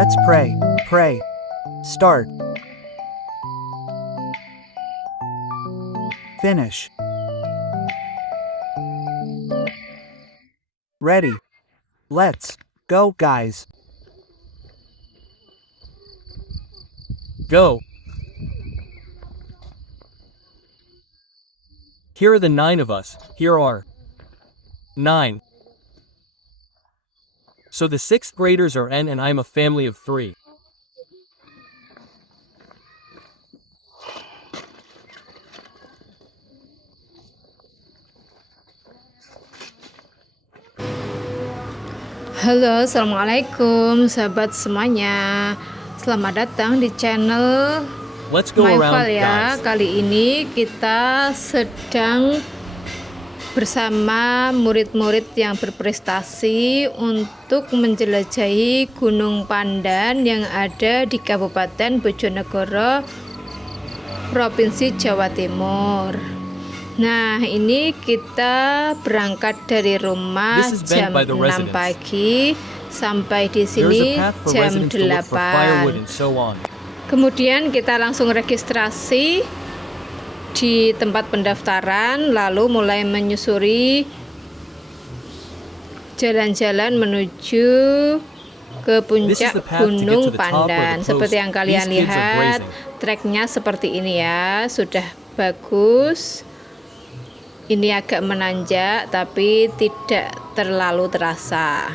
Let's pray. Pray. Start. Finish. Ready. Let's go, guys. Go. Here are the 9 of us. Here are 9. So the 6th graders are N and I'm a family of 3. Halo, assalamualaikum sahabat semuanya. Selamat datang di channel Let's go around, Myval ya. guys. Kali ini kita sedang bersama murid-murid yang berprestasi untuk menjelajahi Gunung Pandan yang ada di Kabupaten Bojonegoro, Provinsi Jawa Timur. Nah, ini kita berangkat dari rumah This is bent jam by the 6 residents. pagi sampai di There is a sini path for jam residents to look for firewood 8. and so on. Kemudian kita langsung registrasi di tempat pendaftaran, lalu mulai menyusuri jalan-jalan menuju ke puncak the path to get to Gunung the top or the Pandan. coast. Seperti yang kalian These kids are lihat, grazing. treknya seperti ini ya, sudah bagus. Ini agak menanjak tapi tidak terlalu terasa.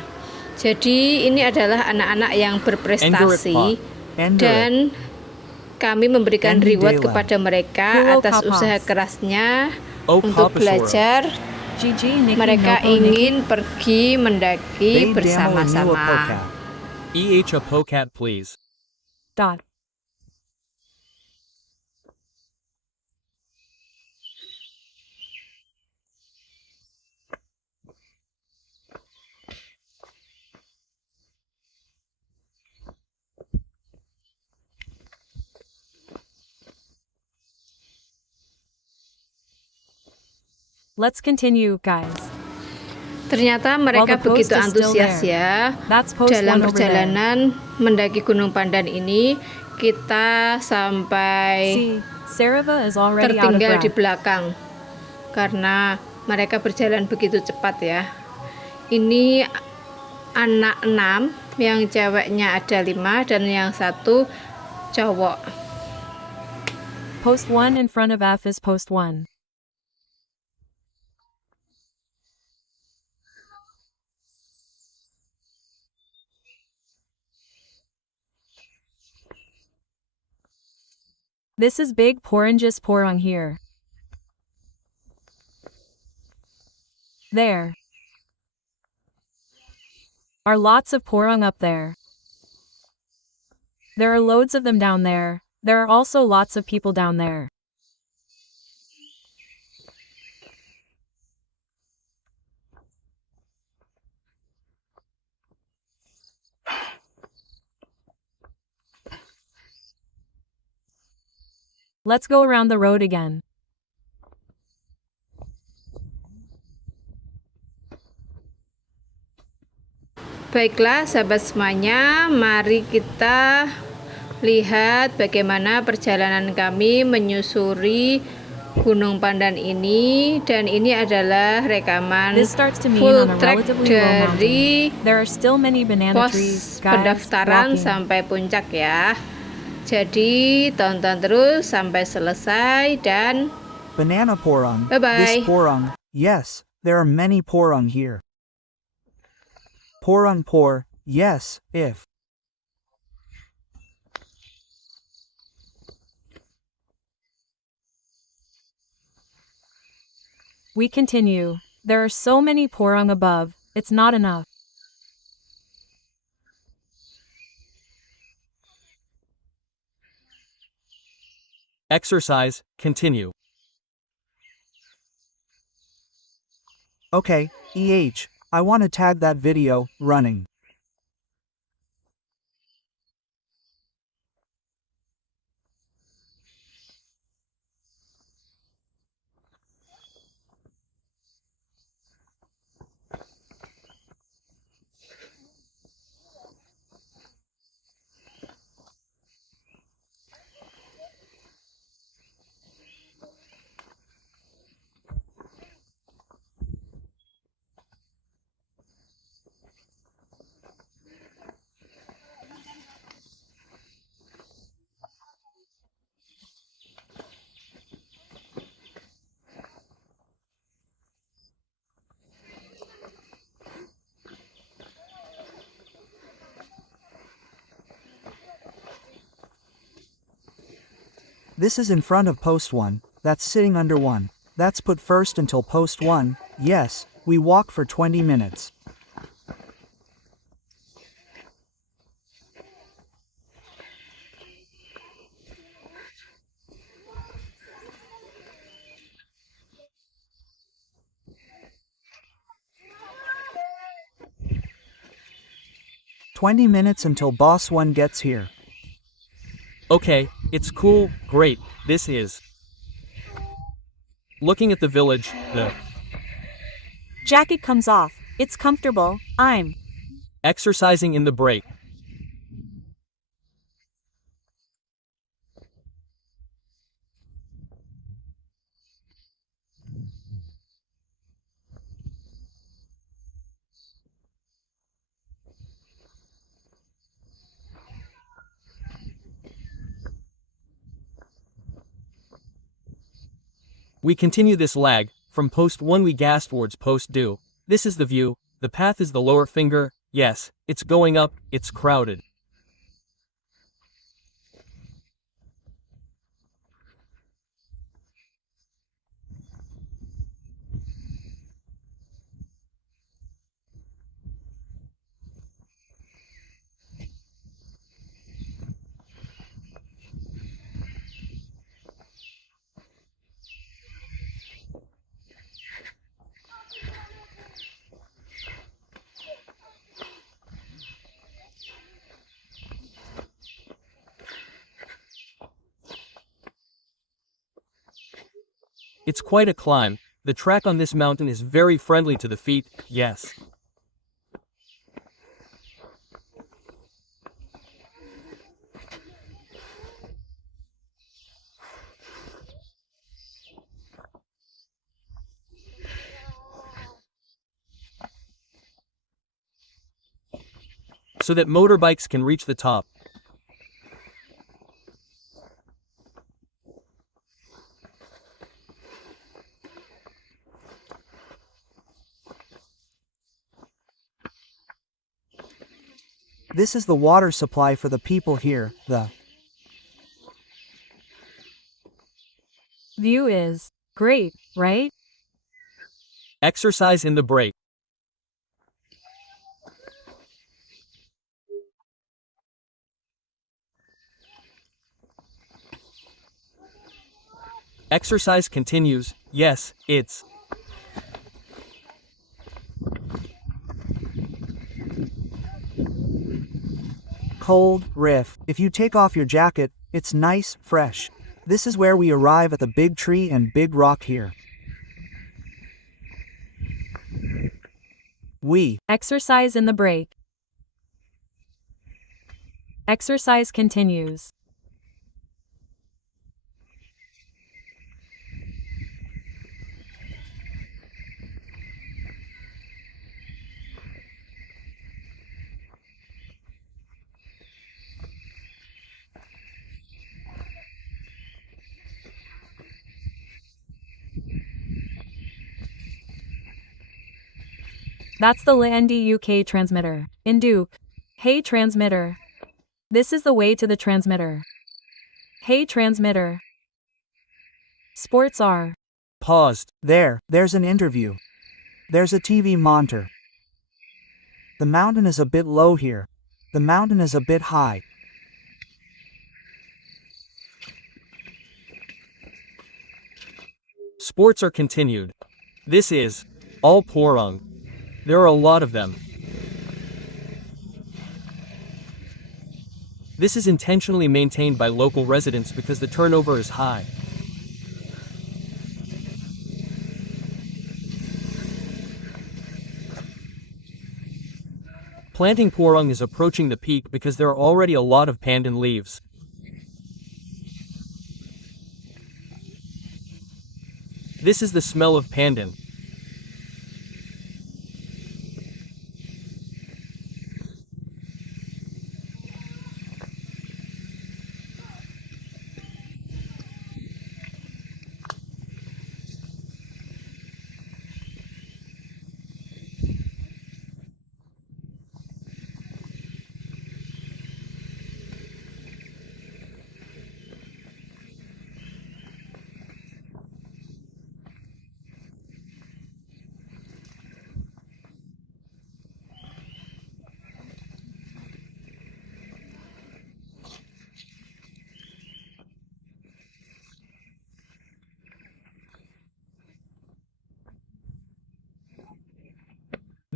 Jadi ini adalah anak-anak yang berprestasi dan kami memberikan reward kepada mereka atas usaha kerasnya untuk belajar. Mereka ingin pergi mendaki bersama-sama. a pocat, please. Let's continue, guys. Ternyata mereka While the begitu post is still antusias there. ya. That's post Dalam 1 over there. perjalanan mendaki Gunung Pandan ini, kita sampai See, Sarava is already out of tertinggal di breath. belakang karena mereka berjalan begitu cepat ya. Ini anak 6, yang ceweknya ada 5 dan yang 1 cowok. Post 1 in front of F is post 1. This is big Poranges Porong here. There are lots of porong up there. There are loads of them down there. There are also lots of people down there. Let's go around the road again. Baiklah sahabat semuanya, mari kita lihat bagaimana perjalanan kami menyusuri Gunung Pandan ini. Dan ini adalah rekaman This starts to mean full on a trek relatively low dari mountain. There are still many banana pos trees, guys, pendaftaran walking. sampai puncak ya. Jadi tonton terus sampai selesai dan Banana porong. bye-bye. This porong. Yes, there are many porong here. Porong por. Yes, if. We continue. There are so many porong above, it's not enough. Exercise, continue. Okay, I want to tag that video, running. This is in front of post 1, that's sitting under 1. That's put first until post 1, yes, we walk for 20 minutes. "20 minutes until boss 1 gets here." Okay, it's cool, great, this is. Looking at the village, the Jacket comes off. It's comfortable. I'm exercising in the break. We continue this lag, from post 1 we gas towards post 2. This is the view, the path is the lower finger, yes, it's going up, it's crowded. It's quite a climb, the track on this mountain is very friendly to the feet, yes. So that motorbikes can reach the top. This is the water supply for the people here, the view is great, right? Exercise in the break. Exercise continues, yes, it's. cold riff. If you take off your jacket, it's nice, fresh. This is where we arrive at the big tree and big rock here. We Exercise in the break. Exercise continues. That's the Landy UK transmitter. In Duke. Hey transmitter. This is the way to the transmitter. Hey transmitter. Sports are. Paused. There's an interview. There's a TV monitor. The mountain is a bit low here. The mountain is a bit high. Sports are continued. This is all Porung. There are a lot of them. This is intentionally maintained by local residents because the turnover is high. Planting Porung is approaching the peak because there are already a lot of pandan leaves. This is the smell of pandan.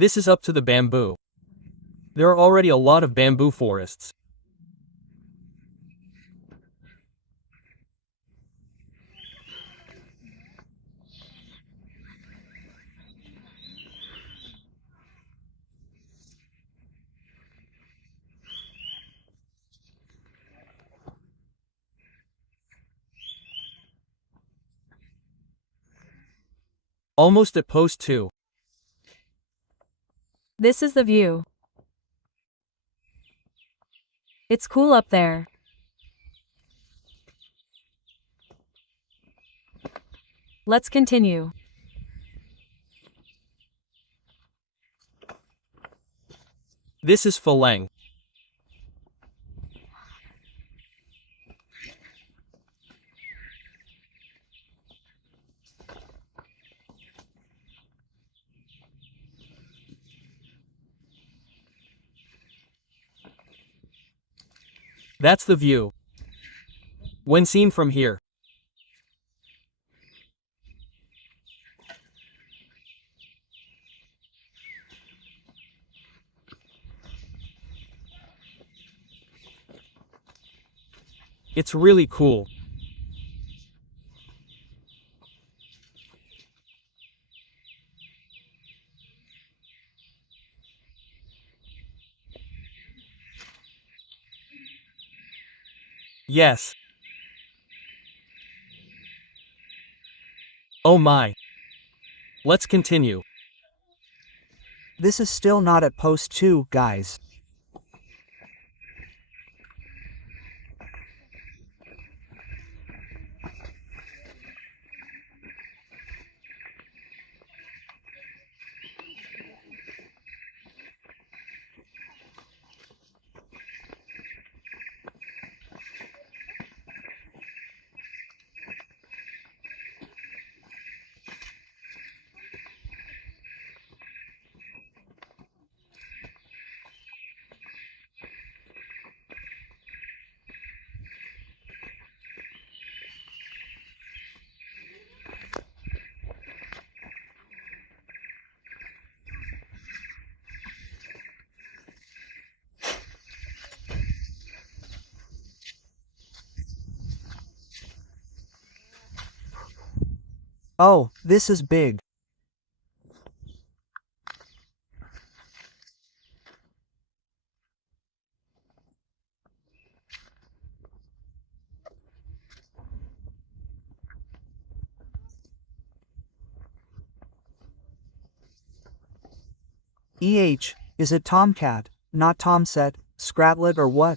This is up to the bamboo. There are already a lot of bamboo forests. Almost at post 2. This is the view. It's cool up there. Let's continue. This is Phalang. That's the view. When seen from here. It's really cool. Yes. Oh my. Let's continue. This is still not at post 2, guys. Oh, this is big. Is it Tomcat, not Tomset, Scratlet or what?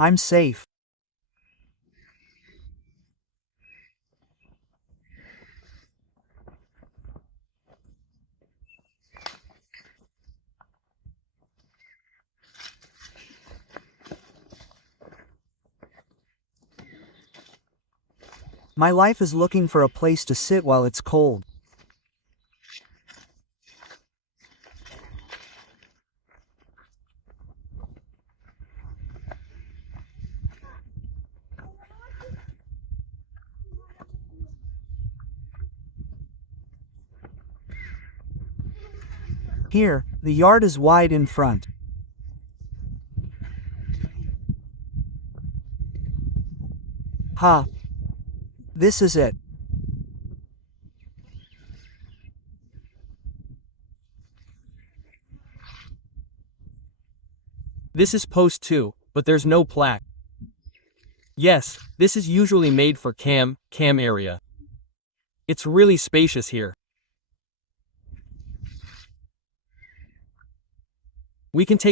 I'm safe. My life is looking for a place to sit while it's cold. Here, the yard is wide in front. Ha! This is it. This is post 2, but there's no plaque. Yes, this is usually made for cam area. It's really spacious here. We can take